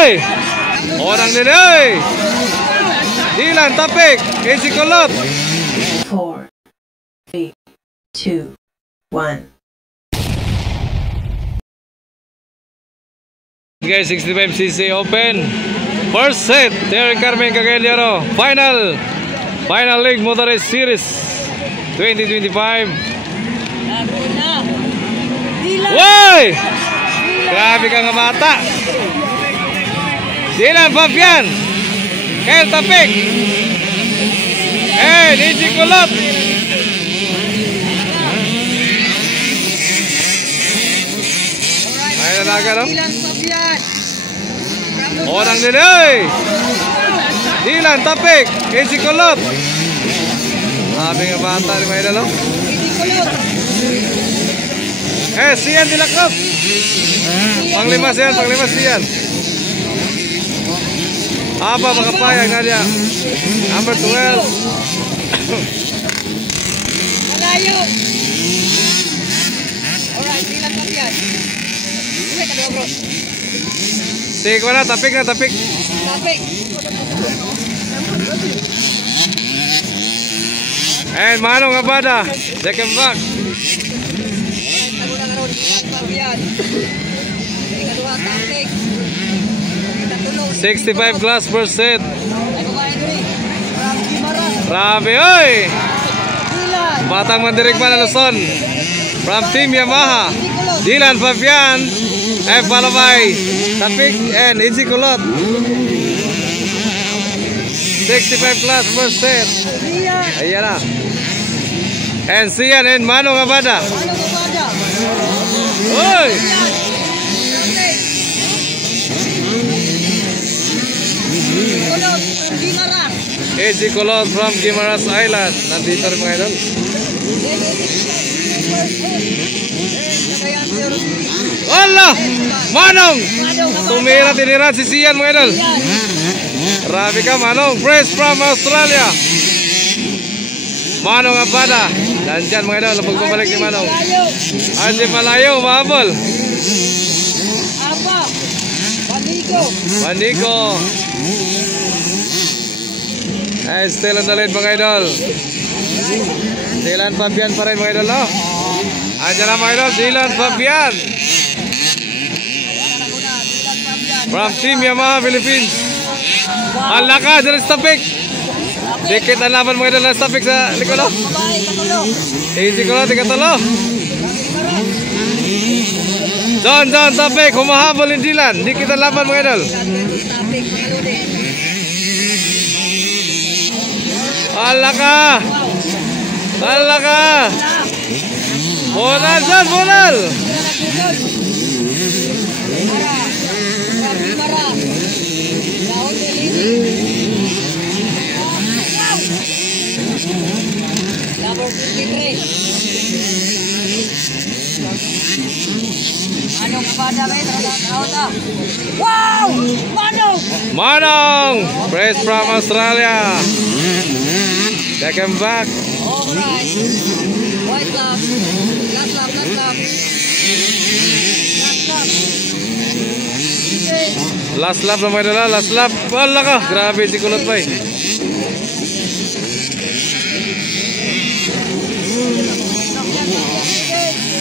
Oy! Orang din oy! Dylan Tapik, Easy Kulot. 4, 3, 2, 1. Guys, 65cc open. First set, Terry Carmen Cagaliaro. Final League Motorized Series 2025. Woy! Grabe ka nga bata. Dylan Fabian, Kyle Tapik, Easy Kulot. Ay nalaga no? Orang din oy! Dylan Tapik, Easy Kulot. Sabi nga bata ni mga idol. Sian Dilakop. Panglima siyan. Apa makapayag na dia? Number 12. Malayo. Alright, Dylan Fabian. Uy, kadua bro. Sige na, Tapik. Tapik. And Manong Abada, second back. 65 class per set. Grabe oy! Batang Mandirigma na Luzon. From Team Yamaha, Dylan Fabian, followed by Tapik and Easy Kulot. 65 class per set. Ayan na. And Sian and Manong Abada. Oy! Easy Kulot from Guimaras Island. Nandito rin mga idol. Wala! Manong! Tumira tinira si Sian mga idol. Grabe ka Manong. Fresh from Australia. Manong Abada. Nandyan mga idol. Pagbabalik ni Manong. Ansi malayo. Mahabol. Bandiko. Still on the lead mga idol. Dylan Fabian pa rin mga idol no? Andiyan na mga idol, Dylan Fabian from Team Yamaha Philippines. Ang lakas ng Tapik. Dikit ang laban mga idol ng Tapik sa likod no? Easy Kulot, ikatulo. John Tapik, humahabol yung Dylan. Dikit ang laban mga idol. Alaka! Bonal John, bonal! Wow! Manong! Fresh from Australia. Second back. Alright. White lap. Last lap. Last lap na mga idol. Last lap. Wala ka. Grabe si Kulot pa eh.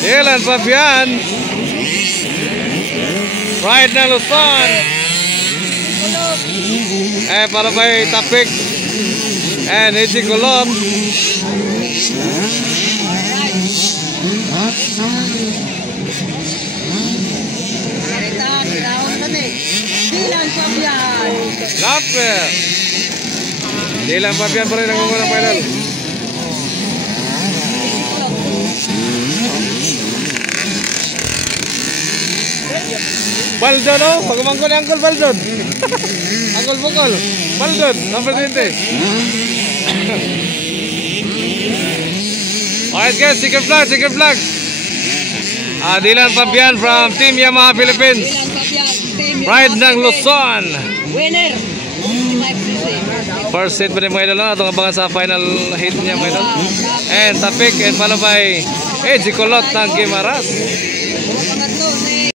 Dylan Fabian. Right na Luzon. Para by Tapik and Easy Kulot. Lapper. Dylan Fabian pa rin nangungunang final. Baldon oh, pagumangko ni Uncle Baldon. Uncle Bukol. Baldon, number 20. Alright guys, second flag. Dylan Fabian from Team Yamaha Philippines. Pride ng Luzon. Winner. First set pa rin mga idol. Itong abangan sa final hit niya mga idol. And Tapik and followed by Easy Kulot ng Guimaras.